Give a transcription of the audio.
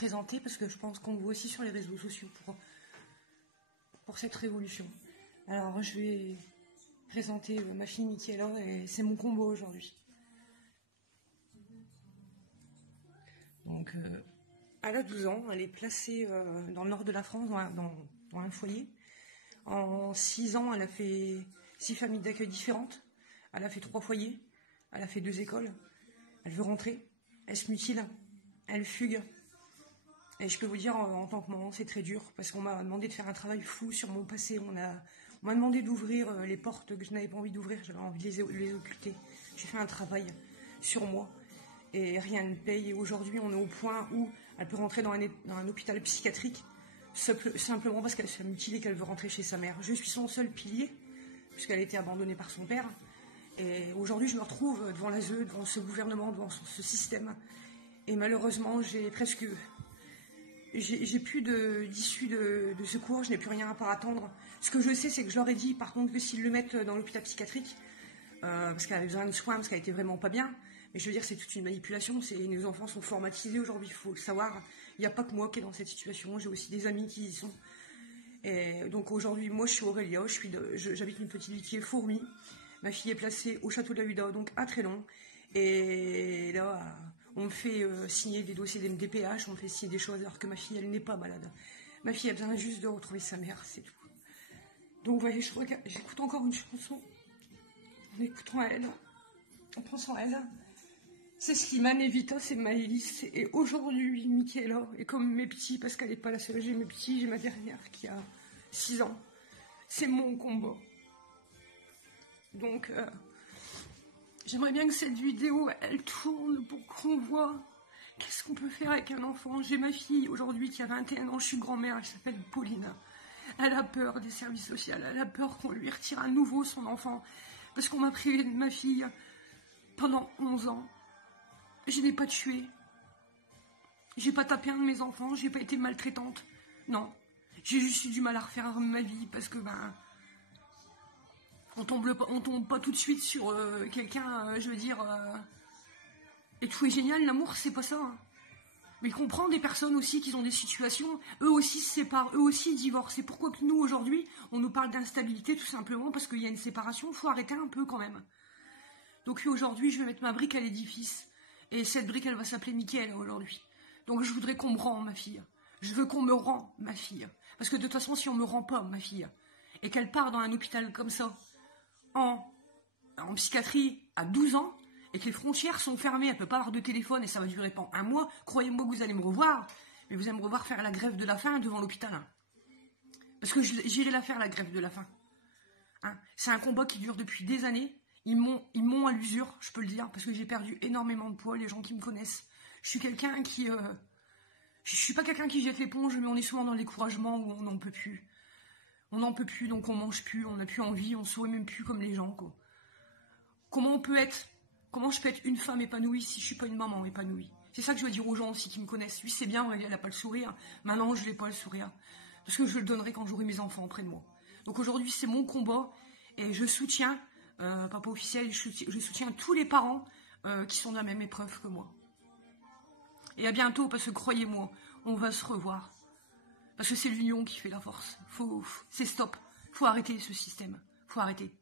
présenter parce que je pense qu'on me voit aussi sur les réseaux sociaux pour cette révolution. Alors je vais présenter ma fille Michaela et c'est mon combo aujourd'hui. Donc elle a 12 ans, elle est placée dans le nord de la France, dans un foyer. En 6 ans, elle a fait 6 familles d'accueil différentes. Elle a fait 3 foyers. Elle a fait 2 écoles. Elle veut rentrer. Elle se mutile. Elle fugue. Et je peux vous dire, en tant que maman, c'est très dur. Parce qu'on m'a demandé de faire un travail fou sur mon passé. On m'a demandé d'ouvrir les portes que je n'avais pas envie d'ouvrir. J'avais envie de les occulter. J'ai fait un travail sur moi. Et rien ne paye. Et aujourd'hui, on est au point où elle peut rentrer dans un hôpital psychiatrique. Simplement parce qu'elle se fait mutiler et qu'elle veut rentrer chez sa mère. Je suis son seul pilier, puisqu'elle a été abandonnée par son père. Et aujourd'hui, je me retrouve devant l'ASE, devant ce gouvernement, devant ce système. Et malheureusement, j'ai plus d'issue de secours, je n'ai plus rien à part attendre. Ce que je sais, c'est que je leur ai dit, par contre, que s'ils le mettent dans l'hôpital psychiatrique, parce qu'elle avait besoin de soins, parce qu'elle était vraiment pas bien. Mais je veux dire, c'est toute une manipulation. Nos enfants sont formatisés aujourd'hui, il faut le savoir. Il n'y a pas que moi qui est dans cette situation. J'ai aussi des amis qui y sont. Et donc aujourd'hui, moi, je suis Aurélia. J'habite une petite ville qui est Fourmi. Ma fille est placée au château de la Huda, donc à Trélon. Et là, on me fait signer des dossiers d'MDPH, on me fait signer des choses alors que ma fille, elle n'est pas malade. Ma fille a besoin juste de retrouver sa mère, c'est tout. Donc, vous voyez, j'écoute encore une chanson. En écoutant à elle, en pensant à elle. C'est Slimane et Vita, c'est Maëlys. Et aujourd'hui, Michaela, et comme mes petits, parce qu'elle n'est pas la seule, j'ai mes petits, j'ai ma dernière qui a 6 ans. C'est mon combat. Donc, j'aimerais bien que cette vidéo, elle tourne pour qu'on voit qu'est-ce qu'on peut faire avec un enfant. J'ai ma fille aujourd'hui qui a 21 ans, je suis grand-mère, elle s'appelle Pauline. Elle a peur des services sociaux, elle a peur qu'on lui retire à nouveau son enfant. Parce qu'on m'a privé de ma fille pendant 11 ans. Je n'ai pas tué. J'ai pas tapé un de mes enfants, j'ai pas été maltraitante. Non. J'ai juste eu du mal à refaire ma vie parce que on tombe pas tout de suite sur quelqu'un, je veux dire. Et tout est génial, l'amour c'est pas ça. Hein. Mais comprends des personnes aussi qui ont des situations, eux aussi se séparent, eux aussi divorcent. C'est pourquoi que nous aujourd'hui, on nous parle d'instabilité tout simplement parce qu'il y a une séparation, il faut arrêter un peu quand même. Donc aujourd'hui, je vais mettre ma brique à l'édifice. Et cette brique, elle va s'appeler Michaela aujourd'hui. Donc je voudrais qu'on me rende ma fille. Je veux qu'on me rende ma fille. Parce que de toute façon, si on me rend pas ma fille, et qu'elle part dans un hôpital comme ça, en psychiatrie, à 12 ans, et que les frontières sont fermées, elle peut pas avoir de téléphone, et ça va durer pendant 1 mois, croyez-moi que vous allez me revoir, mais vous allez me revoir faire la grève de la faim devant l'hôpital. Parce que j'irai la faire, la grève de la faim. Hein. C'est un combat qui dure depuis des années. Ils m'ont à l'usure, je peux le dire, parce que j'ai perdu énormément de poids, les gens qui me connaissent. Je suis quelqu'un qui... je suis pas quelqu'un qui jette l'éponge, mais on est souvent dans le découragement où on n'en peut plus. On n'en peut plus, donc on mange plus, on n'a plus envie, on sourit même plus comme les gens, quoi. Comment je peux être une femme épanouie si je suis pas une maman épanouie? C'est ça que je veux dire aux gens aussi qui me connaissent. Lui, c'est bien, elle a pas le sourire. Maintenant, je n'ai pas le sourire. Parce que je le donnerai quand j'aurai mes enfants auprès de moi. Donc aujourd'hui, c'est mon combat, et je soutiens... papa officiel, je soutiens tous les parents qui sont dans la même épreuve que moi. Et à bientôt, parce que croyez-moi, on va se revoir. Parce que c'est l'union qui fait la force. C'est stop. Faut arrêter ce système. Faut arrêter.